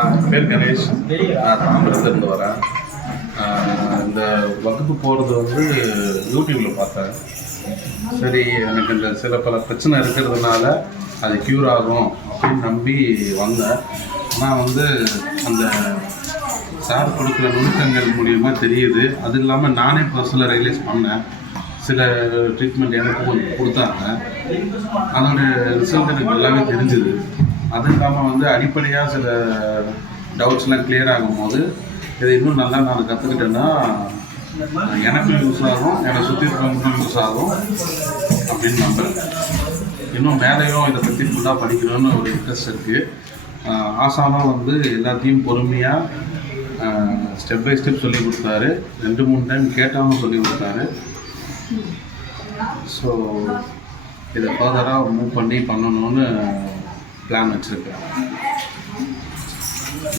என் பேர் கணேஷ். நான் தாம்பரத்துலேருந்து வரேன். இந்த வகுப்பு போகிறது வந்து யூடியூப்பில் பார்த்தேன். சரி, எனக்கு இந்த சில பல பிரச்சனை இருக்கிறதுனால அது க்யூர் ஆகும் அப்படின்னு நம்பி வந்தேன். ஆனால் வந்து அந்த சார் கொடுக்குற நுணுக்கங்கள் மூலியமாக தெரியுது. அது இல்லாமல் நானே பர்சனலாக ரியலைஸ் பண்ணேன். சில ட்ரீட்மெண்ட் எனக்கு கொஞ்சம் கொடுத்தாங்க. அதோட ரிசல்ட் எனக்கு எல்லாமே தெரிஞ்சுது. அது இல்லாமல் வந்து அடிப்படையாக சில டவுட்ஸ்லாம் கிளியர் ஆகும்போது இதை இன்னும் நல்லா நான் கற்றுக்கிட்டேன்னா எனக்கும் யூஸ் ஆகும், என்னை சுற்றி இருக்கிறவங்களுக்கும் யூஸ் ஆகும் அப்படின்னு நம்புகிறேன். இன்னும் மேலேயும் இதை பற்றி ஃபுல்லாக படிக்கணும்னு ஒரு இன்ட்ரெஸ்ட் இருக்குது. ஆசானும் வந்து எல்லாத்தையும் பொறுமையாக ஸ்டெப் பை ஸ்டெப் சொல்லி கொடுத்தாரு. 2-3 டைம் கேட்டாலும் சொல்லி கொடுத்தாரு. ஸோ இதை ஃபர்தராக மூவ் பண்ணி பண்ணணும்னு பிளான் வச்சுருக்கேன்.